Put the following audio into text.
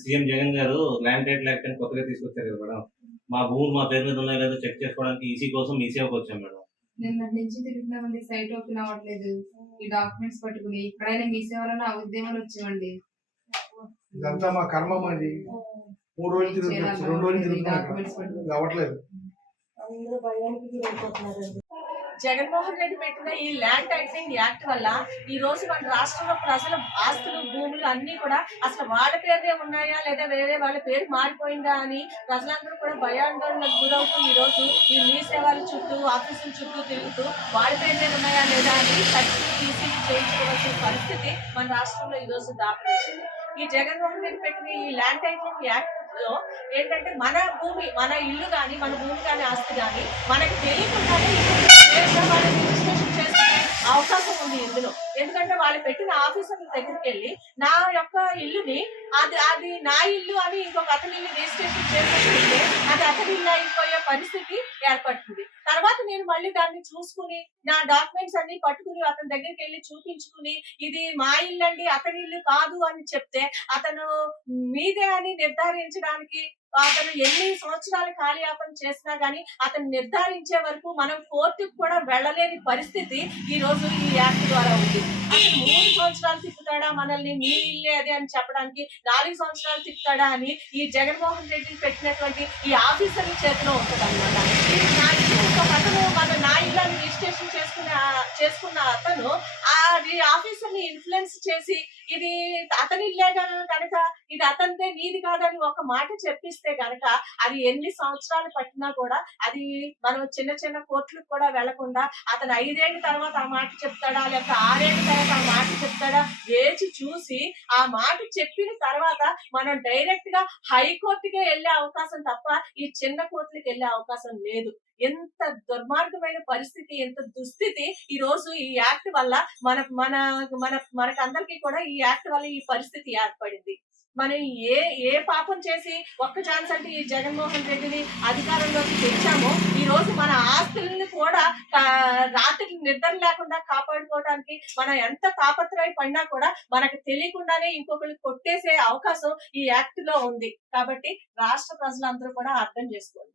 CM Jagan గారు land title act అని కొత్తగా తీసుకొచ్చారు కదా మేడం. మా భూములు మా పేరు మీద ఉన్నాయో లేదో చెక్ చేసుకోవడానికి ఈసీ కోసం మీ సేవకు వచ్చాం మేడం. నిన్న నుంచి తిరుగుతున్నామండి, సైట్ ఓపెన్ అవ్వట్లేదు. ఈ డాక్యుమెంట్స్ పట్టుకుని ఇక్కడైనా మీ సేవలను ఆ ఉద్యమాలు వచ్చామండి. ఇదంతా మా కర్మ. మాది 3 రోజులు తిరుగుతున్నాం, 2 రోజులు తిరుగుతున్నాం, అవ్వట్లేదు. జగన్మోహన్ రెడ్డి పెట్టిన ఈ ల్యాండ్ టైటిలింగ్ యాక్ట్ వల్ల ఈ రోజు మన రాష్ట్రంలో ప్రజల ఆస్తులు, భూములు అన్ని కూడా అసలు వాళ్ళ పేరునే ఉన్నాయా లేదా వేరే వాళ్ళ పేరు మారిపోయిందా అని ప్రజలందరూ కూడా భయాందోళనకు గురవుతూ ఈ రోజు ఈ మీ సేవల చుట్టూ, ఆఫీసుల చుట్టూ తిరుగుతూ వాళ్ళ పేరునే ఉన్నాయా లేదా అని తీసి చేయించుకోవాల్సిన పరిస్థితి మన రాష్ట్రంలో ఈ రోజు దాపరించింది. ఈ జగన్మోహన్ రెడ్డి పెట్టిన ఈ ల్యాండ్ టైటిలింగ్ యాక్ట్ లో ఏంటంటే మన భూమి, మన ఇల్లు కానీ, మన భూమి కానీ, ఆస్తి కానీ మనకి తెలియకుండానే రిజిస్ట్రేషన్ చేసుకునే అవకాశం ఉంది ఇందులో. ఎందుకంటే వాళ్ళు పెట్టిన ఆఫీసర్ల దగ్గరికి వెళ్ళి నా యొక్క ఇల్లుని అది నా ఇల్లు అని ఇంకొక అతని ఇల్లు రిజిస్ట్రేషన్ చేసుకుంటే అది అతని ఇల్లు అయిపోయే పరిస్థితి ఏర్పడుతుంది. తర్వాత నేను మళ్ళీ దాన్ని చూసుకుని నా డాక్యుమెంట్స్ అన్ని పట్టుకుని అతని దగ్గరికి వెళ్ళి చూపించుకుని ఇది మా ఇల్లు అండి, అతని ఇల్లు కాదు అని చెప్తే అతను మీదే అని నిర్ధారించడానికి అతను ఎన్ని సంవత్సరాలు కాలయాపన చేసినా గానీ అతను నిర్ధారించే వరకు మనం కోర్టుకు కూడా వెళ్ళలేని పరిస్థితి ఈ రోజు ఈ యాక్ట్ ద్వారా ఉంది. అతను 3 సంవత్సరాలు తిప్పుతాడా మనల్ని, మీ ఇల్లే అది అని చెప్పడానికి 4 సంవత్సరాలు తిప్పుతాడా అని ఈ జగన్మోహన్ రెడ్డి పెట్టినటువంటి ఈ ఆఫీసర్ల చేతిలో ఉంటుంది అనమాట. నా ఇల్లు రిజిస్ట్రేషన్ చేసుకున్న అతను ఆ ఆఫీసర్ ని ఇన్ఫ్లుయెన్స్ చేసి ఇది అతని ఇల్లే కనుక ఇది అతనిదే, నీది కాదని ఒక మాట చెప్పిస్తే గనక అది ఎన్ని సంవత్సరాలు పట్టినా కూడా అది మనం చిన్న చిన్న కోర్టులకు కూడా వెళ్లకుండా అతను 5 ఏళ్ల తర్వాత ఆ మాట చెప్తాడా లేకపోతే 6 ఏళ్ల తర్వాత ఆ మాట చెప్తాడా వేచి చూసి ఆ మాట చెప్పిన తర్వాత మనం డైరెక్ట్ గా హైకోర్టుకే వెళ్లే అవకాశం తప్ప ఈ చిన్న కోర్టులకు వెళ్లే అవకాశం లేదు. ఎంత దుర్మార్గమైన పరిస్థితి, ఎంత దుస్థితి ఈ రోజు ఈ యాక్ట్ వల్ల మనకందరికీ కూడా ఈ యాక్ట్ వల్ల ఈ పరిస్థితి ఏర్పడింది. మనం ఏ పాపం చేసి ఒక్క ఛాన్స్ అంటే ఈ జగన్మోహన్ రెడ్డిని అధికారంలోకి తెచ్చామో ఈ రోజు మన ఆస్తుల్ని కూడా రాత్రి నిద్ర లేకుండా కాపాడుకోవడానికి మనం ఎంత తాపత్రయపడినా కూడా మనకు తెలియకుండానే ఇంకొకరు కొట్టేసే అవకాశం ఈ యాక్ట్ లో ఉంది. కాబట్టి రాష్ట్ర ప్రజలందరూ కూడా అర్థం చేసుకోండి.